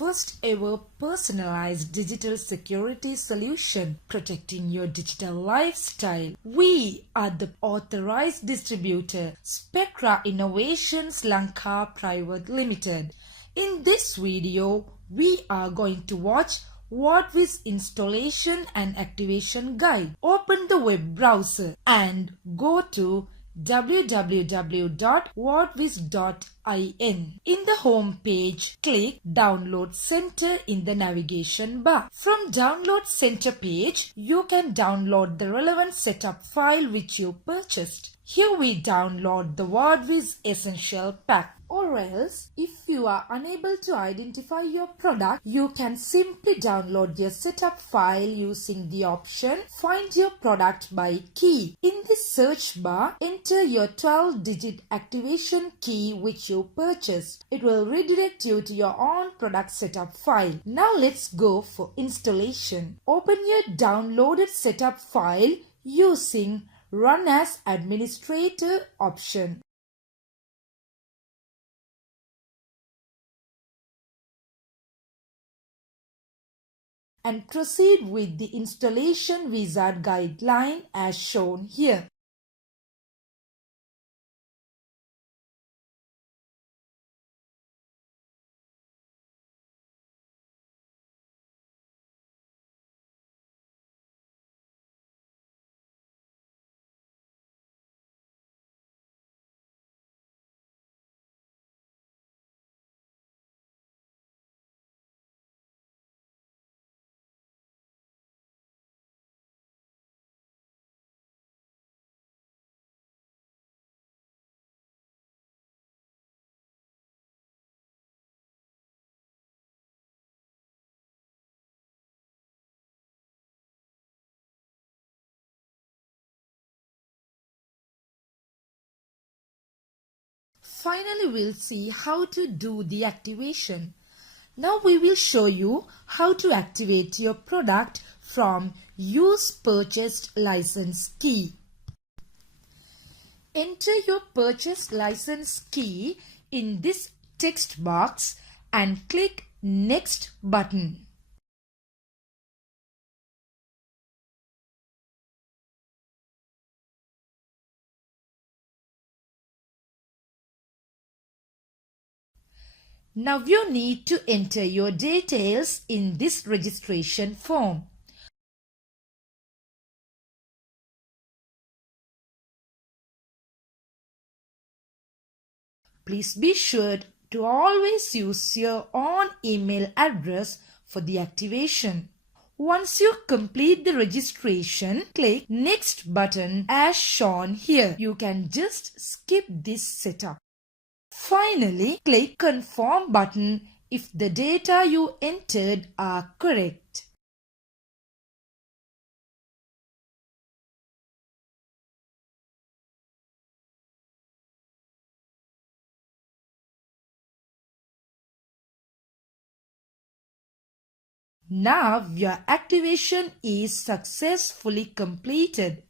first ever personalized digital security solution protecting your digital lifestyle. We are the authorized distributor, Spectra Innovations Lanka Private Limited. In this video, we are going to watch Wardwiz installation and activation guide. Open the web browser and go to www.wardwiz.in. In the home page, click Download Center in the navigation bar. From Download Center page, you can download the relevant setup file which you purchased. Here we download the Wardwiz Essential Pack. Or else, if you are unable to identify your product, you can simply download your setup file using the option Find Your Product by Key. In the search bar, enter your 12-digit activation key which you purchased. It will redirect you to your own product setup file. Now let's go for installation. Open your downloaded setup file using Run as Administrator option. And proceed with the installation wizard guideline as shown here. Finally, we'll see how to do the activation. Now we will show you how to activate your product from Use Purchased License Key. Enter your purchased license key in this text box and click Next button. Now you need to enter your details in this registration form. Please be sure to always use your own email address for the activation. Once you complete the registration, click Next button as shown here. You can just skip this setup. Finally, click Confirm button if the data you entered are correct. Now your activation is successfully completed.